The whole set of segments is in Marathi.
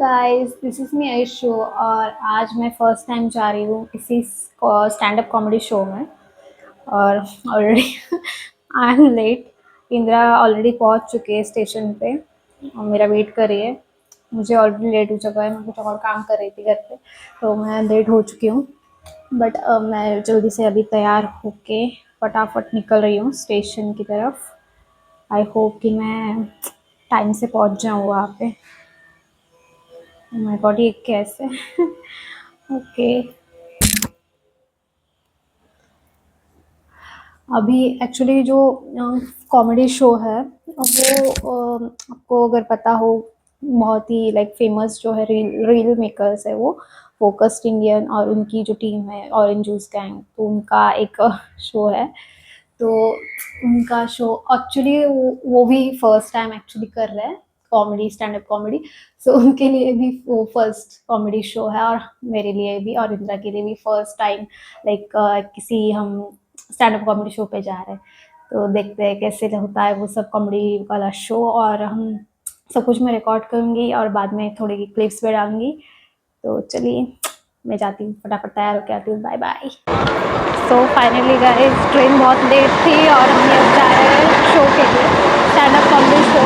Guys, this is me Aishu और आज मैं फर्स्ट टाइम जा रही हूँ किसी स्टैंड अप कॉमेडी शो में। और already I am late. Indira already पहुँच चुकी है स्टेशन पे और मेरा वेट कर रही है। मुझे ऑलरेडी लेट हो चुका है, मैं कुछ और काम कर रही थी घर पे, तो मैं लेट हो चुकी हूँ। बट मैं जल्दी से अभी तैयार होके फटाफट निकल रही हूँ स्टेशन की तरफ। आई होप कि मैं टाइम से पहुँच जाऊँ वहाँ पे। माय गॉड, ये कैसे ओके। अभी एक्चुअली जो कॉमेडी शो है वो आपको अगर पता हो, बहुत ही लाइक फेमस जो है रील रील मेकर्स है वो फोकस्ड इंडियन, और उनकी जो टीम है ऑरेंज जूस गैंग, तो उनका एक शो है। तो उनका शो एक्चुअली वो भी फर्स्ट टाइम एक्चुअली कर रहे हैं comedy, stand up comedy. So उनके लिए भी वो फर्स्ट कॉमेडी शो है और मेरे लिए भी और इंदिरा के लिए भी फर्स्ट टाइम लाइक किसी हम स्टैंड अप कॉमेडी शो पे जा रहे हैं। तो देखते हैं कैसे होता है वो सब कॉमेडी वाला शो, और हम सब कुछ मैं रिकॉर्ड करूँगी और बाद में थोड़ी क्लिप्स में डालूंगी। तो चलिए मैं जाती हूँ, फटाफट तैयार होकर आती हूँ। Bye bye. So finally guys, train बहुत लेट थी और हम अब जा रहे हैं शो के लिए, stand up comedy show.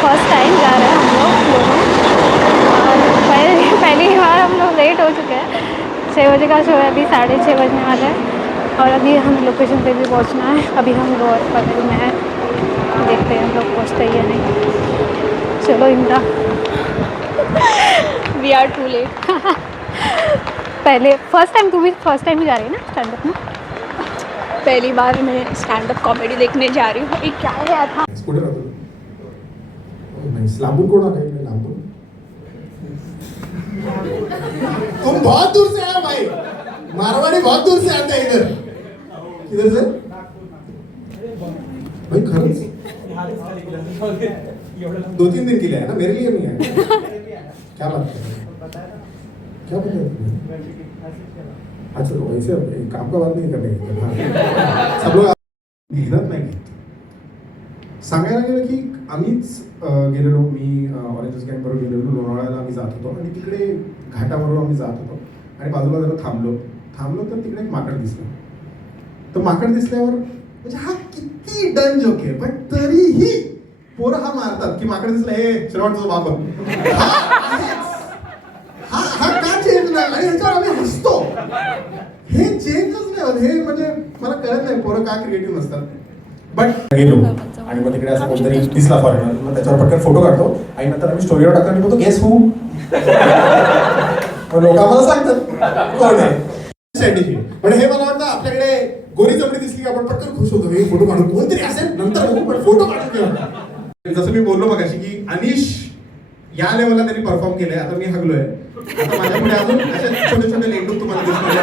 First time जा रहे हैं हम लोग दोनों और पहली बार हम लोग लेट हो चुके हैं। 6 बजे का शो है, अभी 6:30 बजने वाला है और अभी हमें लोकेशन पे भी पहुंचना है। अभी हम लोअर पटेल में हैं, देखते हैं हम लोग पहुँचते ही या नहीं। चलो Indira, we are too late. पहले फर्स्ट टाइम, तू भी फर्स्ट टाइम ही जा रही है ना स्टैंड अप में? पहली बार मैं स्टैंड अप कॉमेडी देखने जा रही हूँ। क्या गया था? कुठे राहतो? नाईस. लांबून कोण आलाय? मैं लांबून. तुम बहुत दूर से आए भाई. मारवाड़ी बहुत दूर से आते हैं इधर. किधर से? भाई खरंच 2-3 दिन के लिए है ना, मेरे लिए नहीं है. क्या बात कर रहे हो? क्या बता रहे हो? अच्छा वैसे काम का बात नहीं करने की. सब लोग मेहनत नाही घेत. सांगायला गेलं की आम्हीच गेलेलो, मी ऑरेंज जूस गँग बरोबर गेलेलो. लोणावळ्याला आम्ही जात होतो आणि तिकडे घाटाबरोबर आम्ही जात होतो आणि बाजूला जरा थांबलो तर तिकडे एक माकड दिसलं. तर माकड दिसल्यावर म्हणजे हा किती डन जोक आहे, पण तरीही पोरं हा मारतात की माकड दिसलं, हे श्रवण तुझं बाप हा का चेंज नाही, आणि ह्याच्यावर आम्ही हसतो. हे चेंजच नाही होत. हे म्हणजे मला कळत नाही पोरं का क्रिएटिव्ह नसतात. बट गेलो आणि मग तिकडे असं कोणतरी दिसला फॉरेनर, मग त्याच्यावर पटकन फोटो काढतो आणि नंतर आम्ही स्टोरीवर टाकतो आणि बोलतो गेस हू. लोक आम्हाला सांगतात कोण आहे. पण हे मला वाटतं आपल्याकडे गोरी चमडी दिसली की आपण पटकन खुश होतो, हे फोटो काढून कोणतरी असेल नंतर बघू, पण फोटो काढून घेऊ. जसं मी बोललो मगाशी की अनिश या लेवलला त्यांनी परफॉर्म केलंय. आता मी हगलोय. आता माझ्यापुढे अजून असे छोटे छोटे लेंडू तुम्हाला दिसणार.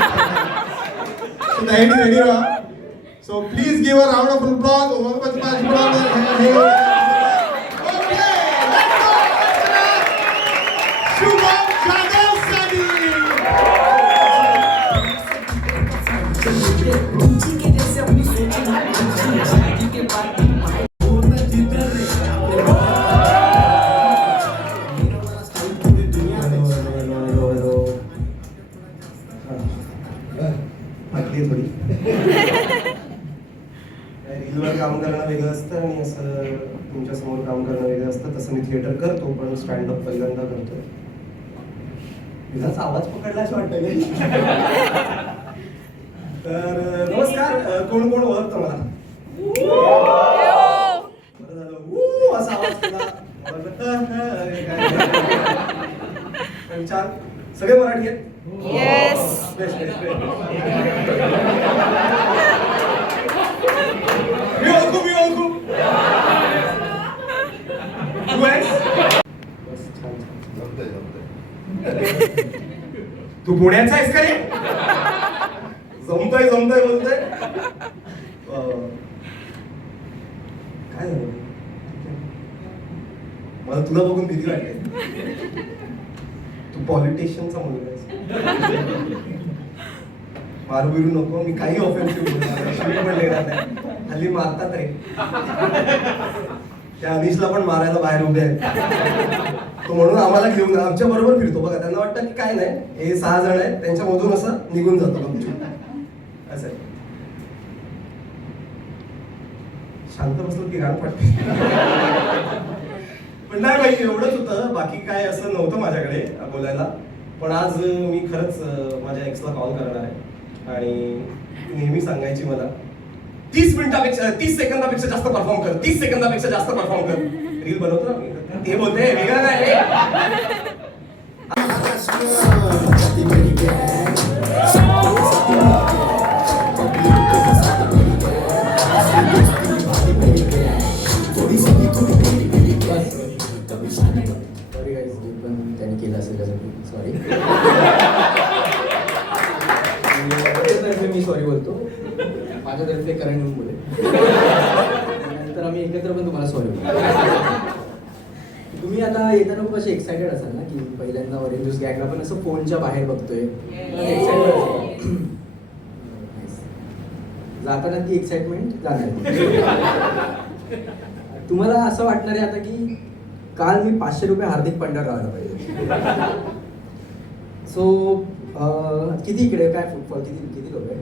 रेडी राहा. So please give a round of applause. Shubham Jadhav साठी. रीलवर काम करणं वेगळं असतं आणि असं तुमच्या समोर काम करणं वेगळं असतं. तसं मी थिएटर करतो, पण स्टँडअप पहिल्यांदा करतोय. तिचाच आवाज पकडला असं वाटतं. तर नमस्कार. कोण कोण ओळखतं मला? बरं झालं असा आवाज केला. विचार सगळे मराठी आहेत? येस. मी ओळखू. तू पुण्याचा आहेस का रे? जमतोय बोलतोय. काय झालं? मला तुला बघून भीती वाटते. तू पॉलिटिशियनचा मुलगा आहेस. मारू बिरू नको. मी काही ऑफेन्सिव्ह पण देणार नाही. हल्ली मारतात रे. त्या अनिशला पण मारायला बाहेर उभे आहेत. तो म्हणून आम्हाला घेऊन आमच्या बरोबर फिरतो बघा. त्यांना वाटतं की काय नाही, हे 6 जण आहेत, त्यांच्यामधून असं निघून जातो गपचूप. असं आहे. शांत बसलो की गाण पडते. पण नाही भाई, एवढंच होतं, बाकी काय असं नव्हतं माझ्याकडे बोलायला. पण आज मी खरंच माझ्या एक्सला कॉल करणार आहे आणि नेहमी सांगायची मला 30 सेकंदापेक्षा जास्त परफॉर्म कर, 30 सेकंदापेक्षा जास्त परफॉर्म कर. रील बनवतो ना मी, ते बोलते वेगळं नाही. सॉरी गाईज, पण त्याने केलं असेल त्यासाठी सॉरी. मी सॉरी बोलतो, माझ्यातर्फे करण येऊन बोले. नंतर आम्ही एकत्र पण तुम्हाला सॉरी बोलतो. तुम्ही आता येताना खूप असे एक्सायटेड असाल ना की पहिल्यांदा ऑरेंज ज्यूस गँगला पण असं फोनच्या बाहेर बघतोय. जाताना ती एक्साइटमेंट जाणार. तुम्हाला असं वाटणार आहे आता की काल मी 500 रुपये हार्दिक पंड्या लावला पाहिजे. सो किती इकडे काय फुटबॉल किती लोक आहे?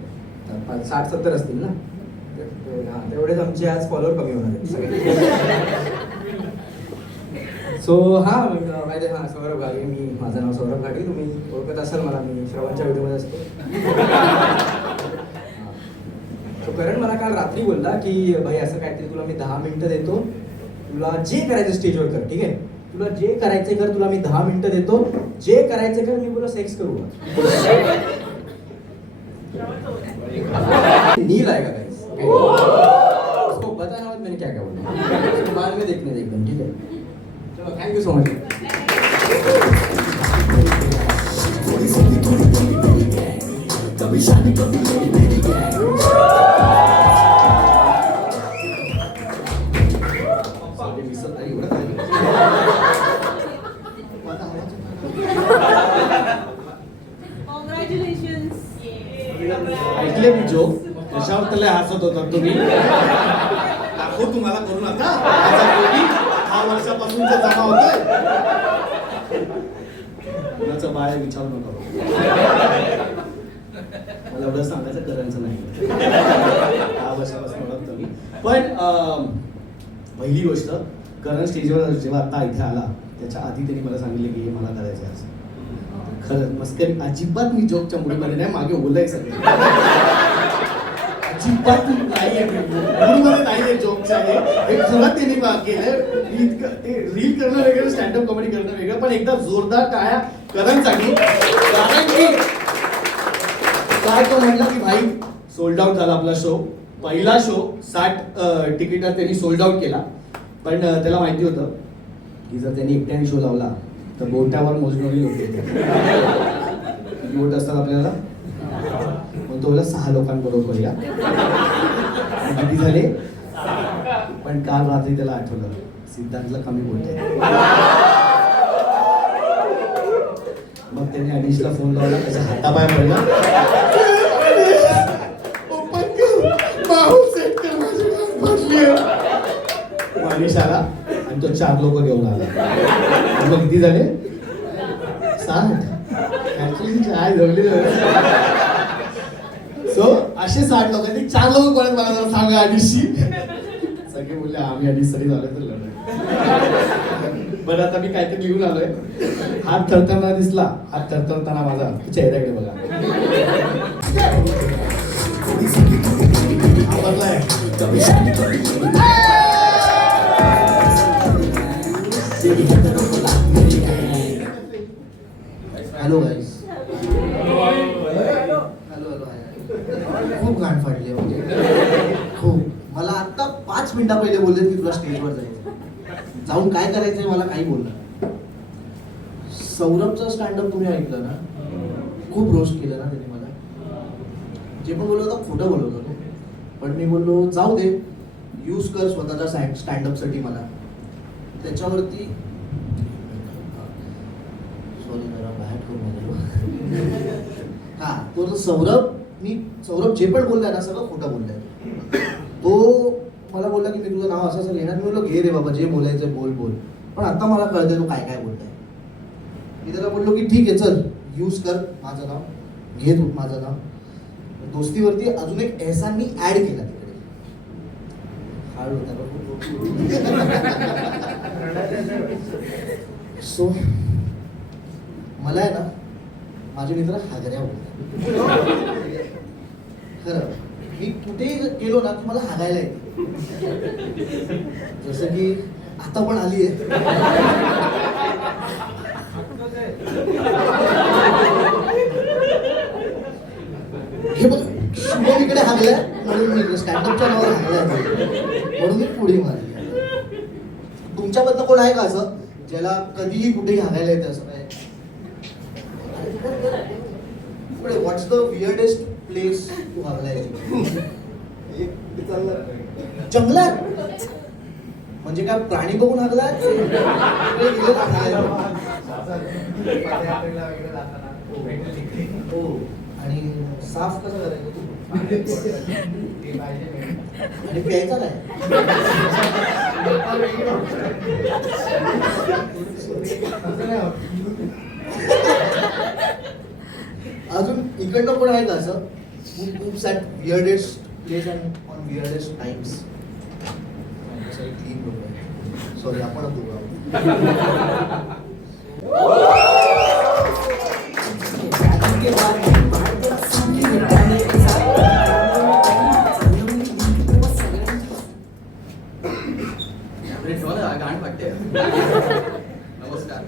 60-70 असतील ना. तेवढेच आमचे आज फॉलोअर कमी होणार आहेत सगळे. सो माहिती आहे, सौरभ घागे, माझं नाव सौरभ घागे, तुम्ही ओळखत असाल मला, मी श्रवणच्या व्हिडिओमध्ये असतो. सो करण मला काल रात्री बोलला की भाई असं काहीतरी तुला मी 10 मिनिटं देतो, तुला जे करायचं स्टेजवर कर, ठीक आहे, तुला जे करायचं कर, तुला मी 10 मिनिटं देतो, जे करायचं कर. मी बोला सेक्स करू. नील आएगा गाइस, उसको बताना मत मैंने क्या क्या बोला, बाद में देखने दे एकदम, ठीक है. चलो थैंक यू सो मच. ऐकले मी जोक, कशावर त्याला हसत होता तुम्ही? दाखव तुम्हाला करून आता. हा वर्षापासून जमा होतोय. कुणाचं बाळ विचारू नका. मला एवढं सांगायचं करायचं नाही. 10 वर्षापासून ओळखतो मी. पण पहिली गोष्ट, करण स्टेजवर जेव्हा आता इथे आला त्याच्या आधी त्यांनी मला सांगितलं की हे मला करायचं आहे. खरंच मस्करी अजिबात, मी जोकच्या मुडमध्ये नाही, मागे बोलाय सगळं अजिबात नाही आहे, मूडमध्ये नाही आहे जोकच्या. हे खरं त्यांनी केलं. ते रील करणं वेगळं, स्टँडअप कॉमेडी करणं वेगळं. पण एकदा जोरदार टाळ्या करणसाठी, कारण की काय तो म्हटलं की भाई सोल्ड आउट झाला आपला शो. पहिला शो 60 तिकीटात त्यांनी सोल्ड आउट केला. पण त्याला माहिती होतं की जर त्यांनी एकट्याने शो लावला तर बोटावर मोजणारी लोक येते. बोट असतात आपल्याला, मग तो बोला 6 लोकांबरोबर या. किती झाले? पण काल रात्री त्याला आठवलं सिद्धांतला कमी बोलते. मग त्याने अनिशला फोन लावला, त्याच्या हातापाय पडला. अनिश आला आणि तो 4 लोक घेऊन आला. मग किती झाले? 60. काय जगले. सो असे 60 लोकांनी 4 लोक परत मला जरा सांगा अनिशशी. सगळे बोलले आम्ही अनिशसाठी झालोय तर लढाई. बरं आता मी काहीतरी लिहून आलोय. हात थरथरताना दिसला, हात थरथरताना माझा चेहऱ्याकडे बघा. आवडलाय. हॅलो गाईस. खूप गाठ फाडली म्हणजे खूप. मला आता 5 मिनिटा पहिले बोलले की तुला स्टेजवर जायचं, जाऊन काय करायचंय मला काही बोललं. सौरभचं स्टँडअप तुम्ही ऐकलं ना, खूप रोस्ट केलं ना त्यांनी मला. जे पण बोललो होतं खोटं बोलवलं होतं, पण मी बोललो जाऊ दे, यूज कर स्वतःच्या स्टँडअपसाठी मला. त्याच्यावरती सॉरी जरा बाहेर करून हा तो सौरभ जे पण बोललाय ना सगळं खोटं बोललाय. तो मला बोलला की मी तुझं नाव असं असं घेणार. मी बोललो घे रे बाबा, जे बोलायचं बोल. पण आता मला कळतंय तो काय काय बोलताय. मी त्याला बोललो की ठीक आहे चल यूज कर माझं नाव, घे तू माझं नाव. दोस्तीवरती अजून एक एहसाननी ऍड केला तिकडे. हार्ड होता बघ. सो मला आहे ना माझे मित्र हागऱ्या बोलतात. खरं मी कुठे गेलो ना की मला हागायला येते. जसं की आता पण आली आहे. हे बघ शुभम इकडे हागलाय म्हणून मी स्टँडअपच्या नावावर हागलाय म्हणून मी पुढे मारली. तुमच्याबद्दल कोण आहे का असं ज्याला कधीही कुठेही हागायला येतं असं काय? पुढे व्हॉट्स द वियर्डेस्ट प्लेस तू हागलाय? जंगलात? म्हणजे काय प्राणी बघून हागलाय? हो. आणि साफ कसं करायचं तू? आणि प्यायचा काय? अजून इकडनं पण आहे का असं moves at weirdest place and on weirdest times? Sorry आपण गाण वाटते. नमस्कार.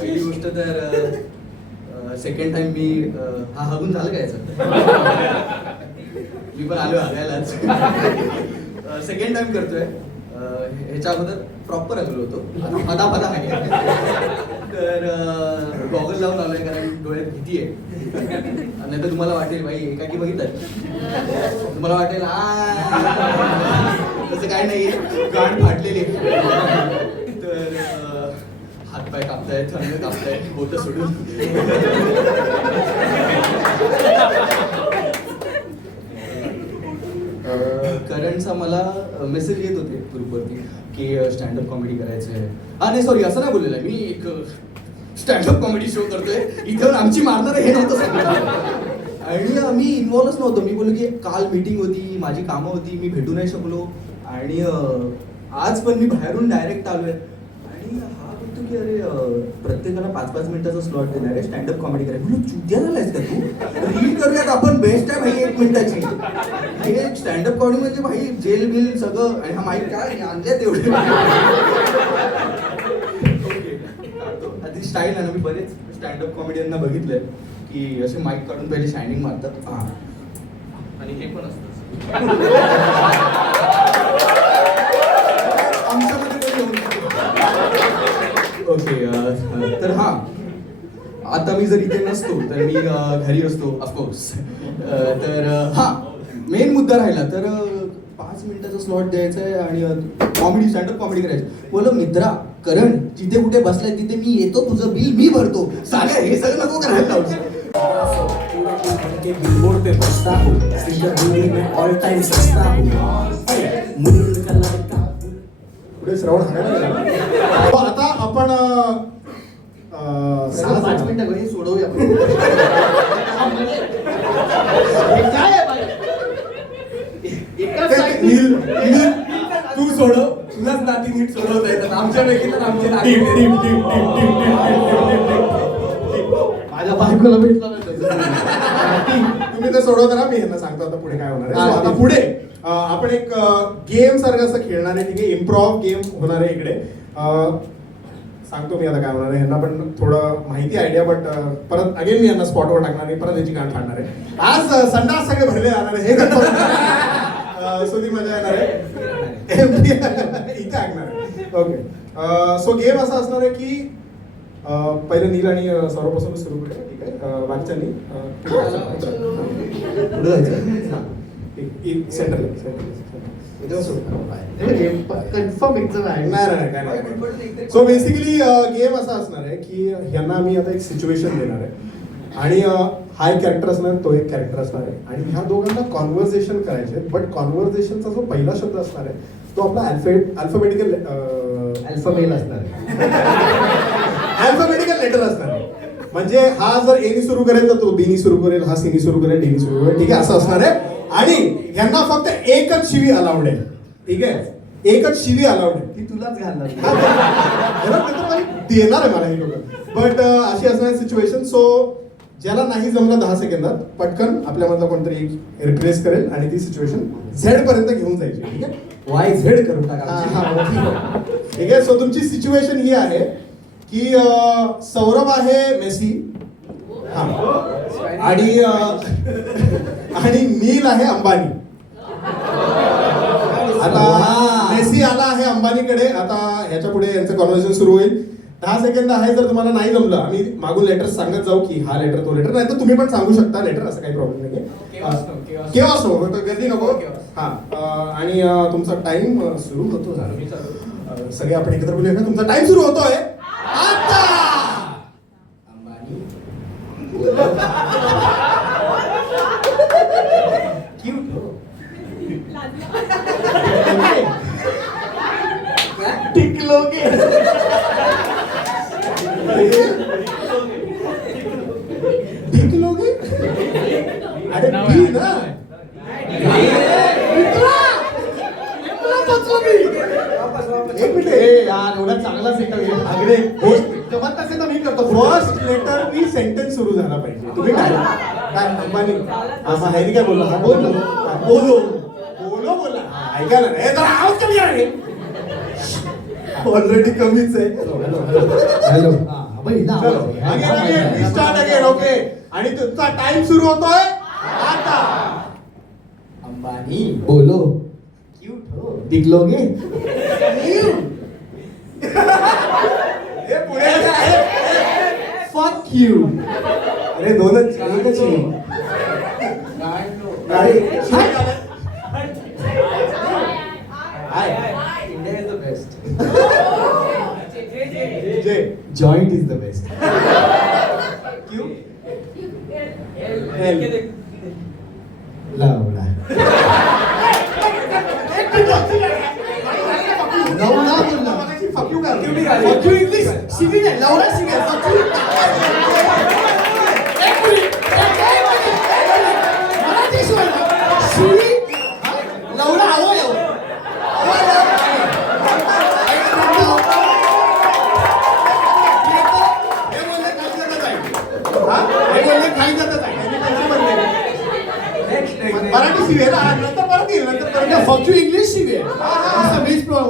पहिली गोष्ट तर सेकंड टाइम मी हा हागून झालं काय याचं? मी पण आलो हागायलाच. सेकंड टाइम करतोय. ह्याच्या अगोदर प्रॉपर हागलो होतो. पदा हागे. तर गॉगल लावून आलोय कारण डोळ्यात भीती आहे. नाही तर तुम्हाला वाटेल भाई एकाकी बघितलं तुम्हाला वाटेल तसं काय नाही गाण फाटलेली. तर हातपाय कापतायत, थंड कापतायत, बोटं सोडून. करणचा मला मेसेज येत होते ग्रुपवरती की स्टँडअप कॉमेडी करायचं आहे. नाही सॉरी असं नाही बोललेलं आहे. मी एक स्टँडअप कॉमेडी शो करतोय इथे आमची मारणार हे नव्हतं सांगितलं. आणि मी इन्व्हॉल्वच नव्हतो. मी बोललो की काल मीटिंग होती, माझी कामं होती, मी भेटू नाही शकलो. आणि आज पण मी बाहेरून डायरेक्ट आलोय. आणि हा बोलतो की अरे प्रत्येकाला 5-5 मिनिटाचा स्लॉट देणार आहे, स्टँडअप कॉमेडी करायची. म्हणून चुत्या झालायस का तू? रील करूयात आपण, बेस्ट आहे भाई 1 मिनिटाची. हे स्टँडअप कॉमेडी म्हणजे भाई जेल बिल सगळं. आणि हा माईक काय आणले तेवढे आधी स्टाईल आहे ना. मी बरेच स्टँडअप कॉमेडियनना बघितलंय की असे माईक काढून पहिले शायनिंग मारतात. आणि हे पण असतं ओके. तर हा आता मी जर इथे नसतो तर मी घरी असतो ऑफकोर्स. तर हा मेन मुद्दा राहिला तर 5 मिनिटाचा स्लॉट द्यायचा आहे आणि कॉमेडी स्टँडअप कॉमेडी करायची. बोलो मित्रा करण जिथे कुठे बसलाय तिथे मी येतो, तुझं बिल मी भरतो. साल्या हे सगळं नको करायला लावू. बिलबोर्ड पे बसता हूँ, सिंगर दिल्ली में ऑल टाइम सस्ता हूँ. पुढे श्रवण हागायला. आता आपण 5 मिनिटं घरी सोडवूया. काय आहे बाई? नील तू सोडव, तुलाच नाती नीट सोडवता येतात. आमच्यापैकी तर आमचे नाती माझ्या बायकोला भेटला तुम्ही तर सोडवता ना. मी यांना सांगतो आता पुढे काय होणार आहे. आता पुढे आपण एक गेम सारखं असं खेळणार आहे. ठीक आहे, इम्प्रोव्ह गेम होणार आहे इकडे. सांगतो मी आता काय होणार आहे. यांना पण थोडं माहिती आयडिया बट परत अगेन मी यांना स्पॉटवर टाकणार आहे, परत याची गाण फाडणार आहे. आज संडास सगळे भरले जाणार आहे हे सो ती मजा येणार आहे. इथे ऐकणार आहे. ओके. सो गेम असा असणार आहे की पहिले नील आणि सौरभपासून सुरू करूया. ठीक आहे, बाकीच्यांनी सेंटर कन्फर्म एकदम आहे. नाही. सो बेसिकली गेम असा असणार आहे की ह्यांना मी आता एक सिच्युएशन देणार आहे आणि हा एक कॅरेक्टर असणार, तो एक कॅरेक्टर असणार आहे आणि ह्या दोघांना कॉन्व्हर्सेशन करायचे. बट कॉन्व्हर्सेशनचा जो पहिला शब्द असणार आहे तो आपला अल्फाबेटिकल अल्फा मेल असणार आहे. अल्फाबेटिकल लेटर असणार आहे. म्हणजे हा जर एनी सुरू करेल तर तो बीनी सुरू करेल, हा सीनी सुरू करेल, डीनी सुरू करेल, ठीक आहे, असं असणार आहे. आणि यांना फक्त एकच शिवी अलाउड आहे, ठीक आहे, एकच शिवी अलाउड आहे. ती तुलाच घालणार. देणार आहे मला ही लोक. बट अशी असणार सिच्युएशन. सो ज्याला नाही जमलं 10 सेकंदात पटकन आपल्यामधला कोणतरी एक रिप्लेस करेल आणि ती सिच्युएशन झेड पर्यंत घेऊन जायची, ठीक आहे. वाय झेड करून टाका. ठीक आहे. सो तुमची सिच्युएशन ही आहे की सौरभ आहे मेसी, हा, आणि आणि नील आहे अंबानी. आता मेसी आला आहे अंबानीकडे. आता ह्याच्या पुढे यांचं कॉन्व्हर्सेशन सुरू होईल. 10 सेकंद आहे. जर तुम्हाला नाही जमलं आम्ही मागून लेटर सांगत जाऊ की हा लेटर तो लेटर, नाही तर तुम्ही पण सांगू शकता लेटर, असं काही प्रॉब्लेम नाही. केव्हा नको गर्दी नको. हा, आणि तुमचा टाइम सुरू होतो. सगळे आपण एकत्र बोलूया का? तुमचा टाइम सुरू होतोय आता. टिकलोगे. टिकलोगे? अरे डी ना. एक मिनिट. यार एवढा चांगला सेटअप आगळे जमत नसेल तर मी करतो. फर्स्ट लेटर मी सेंटेन्स सुरू झाला पाहिजे. तुम्ही काय अंबानी ह्यानी काय बोलला? हा बोललो बोलो बोलो बोला. ऐका ना, हे जरा आवाज कमी आहे. ऑलरेडी कमीच आहे. हॅलो. Start again. ओके. आणि तुमचा टाइम सुरू होतोय आता. अंबानी बोलो. क्यूट हो. टिकलोगे. हे पुढे फक यू. अरे दोनच एकच आहे. अरे hi. India is the best. जे जॉइंट इज द बेस्ट. क्यू. लावला. लवडा बोलला. Fuck you काय? Fuck you इंग्लिश शिवी नाही, लवडा शिवी आहे. Fuck you. एक मिनिट. मराठी शिवाय शिवी लवडा अवयव. हे बोलले खाली जातच आहे. हे बोलले खाली जातच आहे. मराठी शिवी आहे ना. नंतर परत येईल. नंतर परत येईल. फक यू इंग्लिश शिवी आहे. असं मीच प्रॉब्लेम.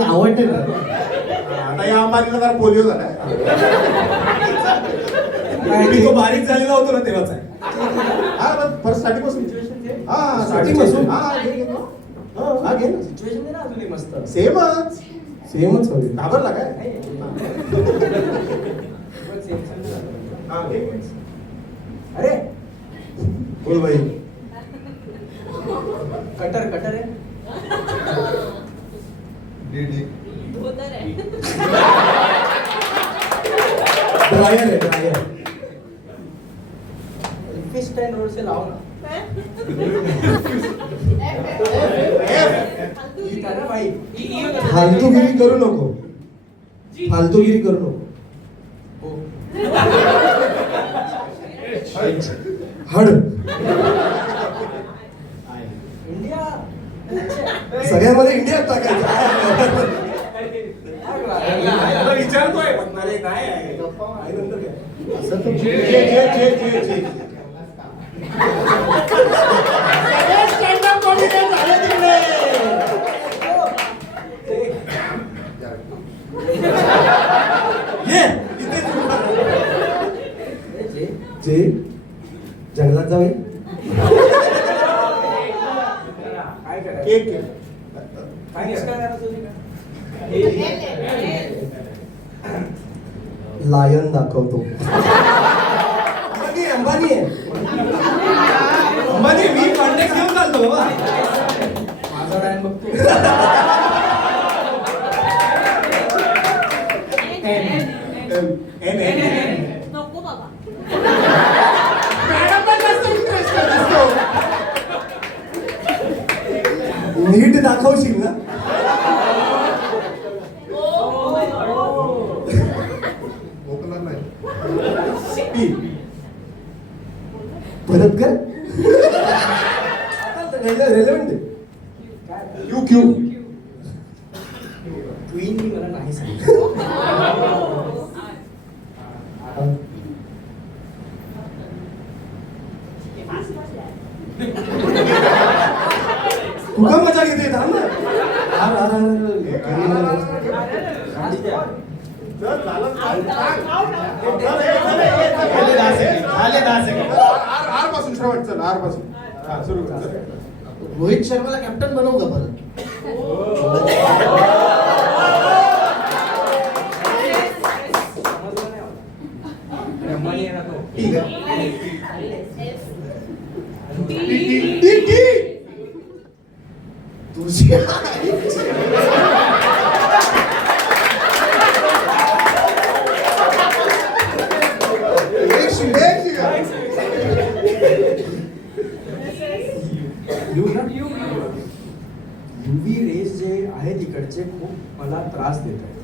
आवडते ना. आता या अंबानीला जरा पोलिओ झालाय. मी तो बारीक झालेला होतो ना तेव्हाच आहे. हा पण फर्स्ट स्टार्टिंग पासून हा स्टार्टिंग पासून हा घे ना. सिच्युएशन दे ना अजूनही मस्त. सेमच होईल. घाबरला काय? हा घे. अरे बोल भाई. कटर कटर आहे. ड्रायर आहे ड्रायर. फिश स्टँड रोड से लाव ना. भाई फालतूगिरी करू नको. फालतूगिरी करू नको. हड. इंडिया. सगळ्यामध्ये इंडियात टाकायचं. विचारतोय असं तर जे. जे जंगलात जाऊ. काय करायचं? केक काय करायचं तुझी? लायन दाखवतो. अंबानी आहे. अंबानी मी कॉन्टॅक्ट घेऊन चालतो बाबा. माझा टाइम बघतो. नको बाबा. मॅडमला जास्त इंटरेस्ट असतो. नीट दाखवशील ना? ओपनर नाही. पी. परत कर. रेलेव्हंट आहे. Q Q. क्वीन मी मला नाही सांगितलं. तू का मजा घेते थांब ना. झाले 10 सेकंड. आर पासून श्रवण चल आर पासून. हा सुरू कर चल. रोहित शर्माला कॅप्टन बनवू का परत? ठीक आहे. तुझी युव्ही रेस जे आहेत इकडचे खूप मला त्रास देत आहेत.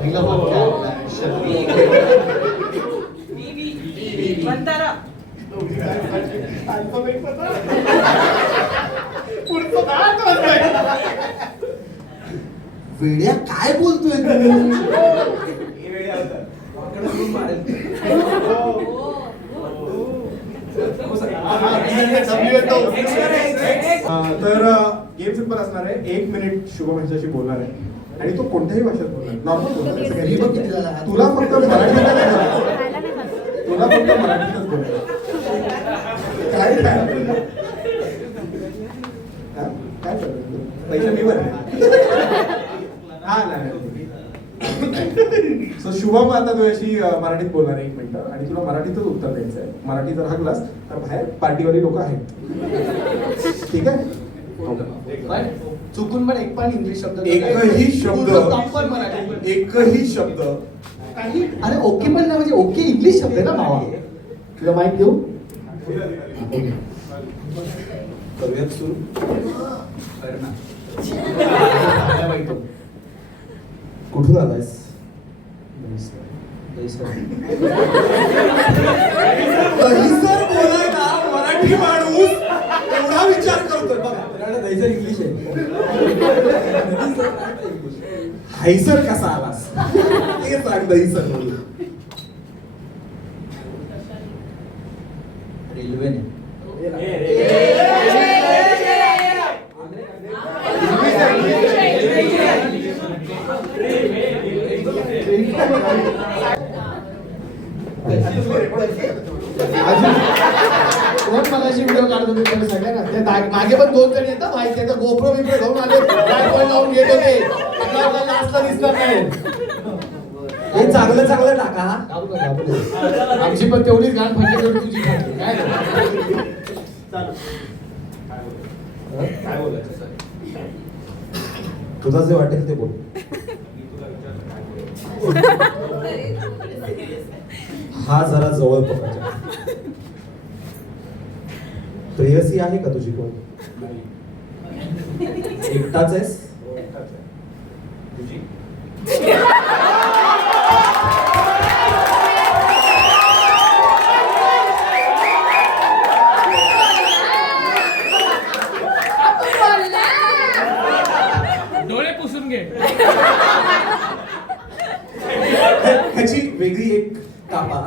पहिला वाक्य वेड्या काय बोलतोय तू? तर गेम सिंपल असणार आहे. 1 मिनिट शुभम यांच्याशी बोलणार आहे आणि तो कोणत्याही भाषेत बोलणार, नॉर्मल बोलणार आहे. घरी बघ किती झाला. तुला फक्त मराठीतच तुला फक्त मराठीतच बोलणार. काय काय हा? काय चाललंय? पैसे मी भरले. हा नाही. सो शुभम आता तुझ्याशी मराठीत बोलणार आहे 1 मिनिटं आणि तुला मराठीतच उत्तर द्यायचं आहे. मराठी जर हकलास तर बाहेर पार्टीवाली लोक आहेत. ठीक आहे? पण चुकून पण एक पण इंग्लिश शब्द एकही शब्द प्रॉपर मराठी एकही शब्द काही. अरे ओके पण ना, म्हणजे ओके इंग्लिश शब्द आहे ना भावा. तुला माहित देऊ? करूयात सुरू. कुठून आलायस? दहीसर बोलायला मराठी माणूस एवढा विचार करतोय बघा. दहीसर इंग्लिश आहे. हायसर कसा आलास ते सांग. दहीसर बोल. रेल्वेने. कोण मगाशी व्हिडिओ काढत होते त्याला सगळ्यांना ते मागे पण 2 जण येतात माहिती आहे. गोप्रो बिप्रो घेऊन आले, ट्रायपॉड लावून घेत होते. आपल्याला लास्टला दिसणार नाही. हे चांगलं चांगलं टाका. घाबरू नका, घाबरू नका. आमची पण तेवढीच घाण फाटली तेवढी तुझी फाटली. काय काय बोलायचं? तुला जे वाटेल ते बोल. हा जरा जवळ पकडायचा. प्रेयसी आहे का तुझी कोण? एकटाच आहेस? तुझी? डोळे पुसून घे. ह्याची वेगळी एक कापा.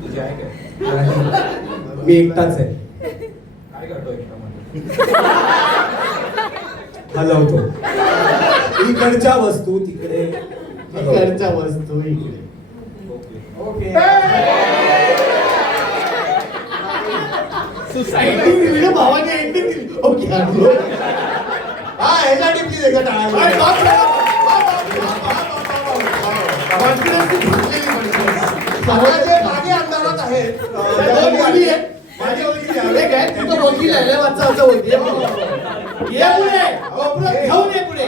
तुझी आहे काय? मी एकटाच आहे. काय करतो हलवतो. इकडच्या वस्तू तिकडे इकडच्या वस्तू इकडे. एंडिंग दिली ना भावाने, एंडिंग दिली. ओके हा ह्याच्या टिपली दे का टाळा. सगळ्याचे मागे अंधारात आहेत. दोन मुली आहेत. माझी ओळखी आहे. एक आहे, तू तर ओळखी आहे, वाचा वाचा ओळखी आहे. ये पुढे. गोप्रो घेऊन ये पुढे.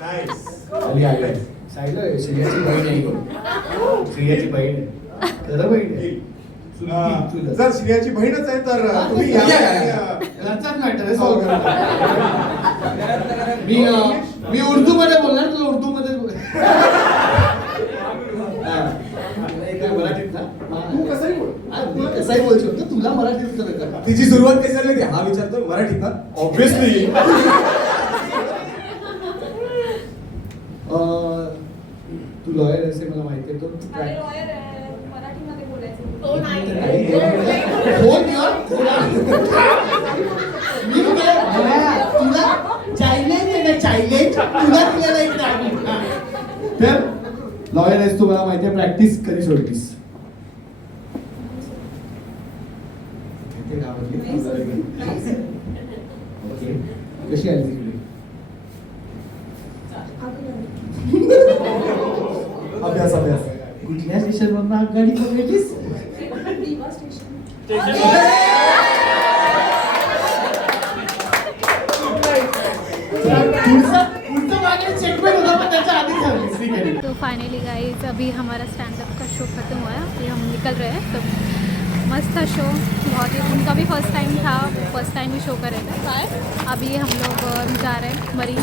नाईस. खाली आलाय. साईला श्रेयाची बहीण आहे ही. श्रेयाची बहीण आहे. खरं बहीण आहे. जर श्रेयाची बहीणच आहे तर तुम्ही या घरचाच मॅटर आहे सॉल्व मी उर्दू मध्ये बोलणार तुला उर्दू मध्ये मराठीत ना तू कसंही बोल. मी कसाही बोलू शकतो तुला मराठीत उत्तर कर. तिची सुरुवात कशी झाली होती? हा विचारतो मराठीत ना ऑब्विसली तू लॉयर असे मला माहिती आहे तो फोन मी तुला चायलेंज आहे ना चायलेंज तुला दिलेला एक टार्गेट तर लॉयर आहेस तू मला माहिती आहे प्रॅक्टिस कधी सोडलीस ओके कशी आली तिकडे अभ्यास अभ्यास कुठल्या स्टेशनवरून आगगाडी पकडलीस पुढचं मागे चेकमेट होता पण त्याच्या आधी ठरलीस ठीक आहे तो फाइनली गाइस अभी हमारा स्टैंड अप का शो खत्म हुआ है, अभी हम निकल रहे हैं। तो मस्त था शो, बहुत ही उनका भी फर्स्ट टाइम था, फर्स्ट टाइम ही शो कर रहे थे। अभी हम लोग जा रहे हैं मरीन।